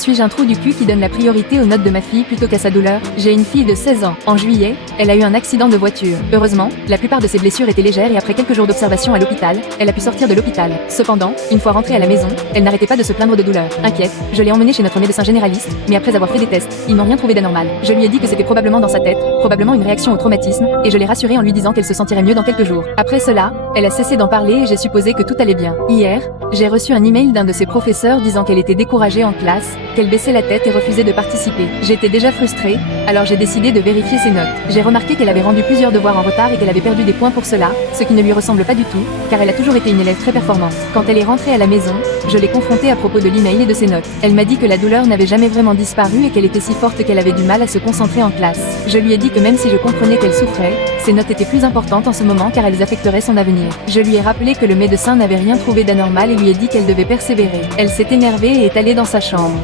Suis-je un trou du cul qui donne la priorité aux notes de ma fille plutôt qu'à sa douleur? J'ai une fille de 16 ans. En juillet, elle a eu un accident de voiture. Heureusement, la plupart de ses blessures étaient légères et après quelques jours d'observation à l'hôpital, elle a pu sortir de l'hôpital. Cependant, une fois rentrée à la maison, elle n'arrêtait pas de se plaindre de douleur. Inquiète, je l'ai emmenée chez notre médecin généraliste, mais après avoir fait des tests, ils n'ont rien trouvé d'anormal. Je lui ai dit que c'était probablement dans sa tête, probablement une réaction au traumatisme, et je l'ai rassurée en lui disant qu'elle se sentirait mieux dans quelques jours. Après cela, elle a cessé d'en parler et j'ai supposé que tout allait bien. Hier, j'ai reçu un email d'un de ses professeurs disant qu'elle était découragée en classe, qu'elle baissait la tête et refusait de participer. J'étais déjà frustrée, alors j'ai décidé de vérifier ses notes. J'ai remarqué qu'elle avait rendu plusieurs devoirs en retard et qu'elle avait perdu des points pour cela, ce qui ne lui ressemble pas du tout, car elle a toujours été une élève très performante. Quand elle est rentrée à la maison, je l'ai confrontée à propos de l'email et de ses notes. Elle m'a dit que la douleur n'avait jamais vraiment disparu et qu'elle était si forte qu'elle avait du mal à se concentrer en classe. Je lui ai dit que même si je comprenais qu'elle souffrait, ses notes étaient plus importantes en ce moment car elles affecteraient son avenir. Je lui ai rappelé que le médecin n'avait rien trouvé d'anormal et lui ai dit qu'elle devait persévérer. Elle s'est énervée et est allée dans sa chambre.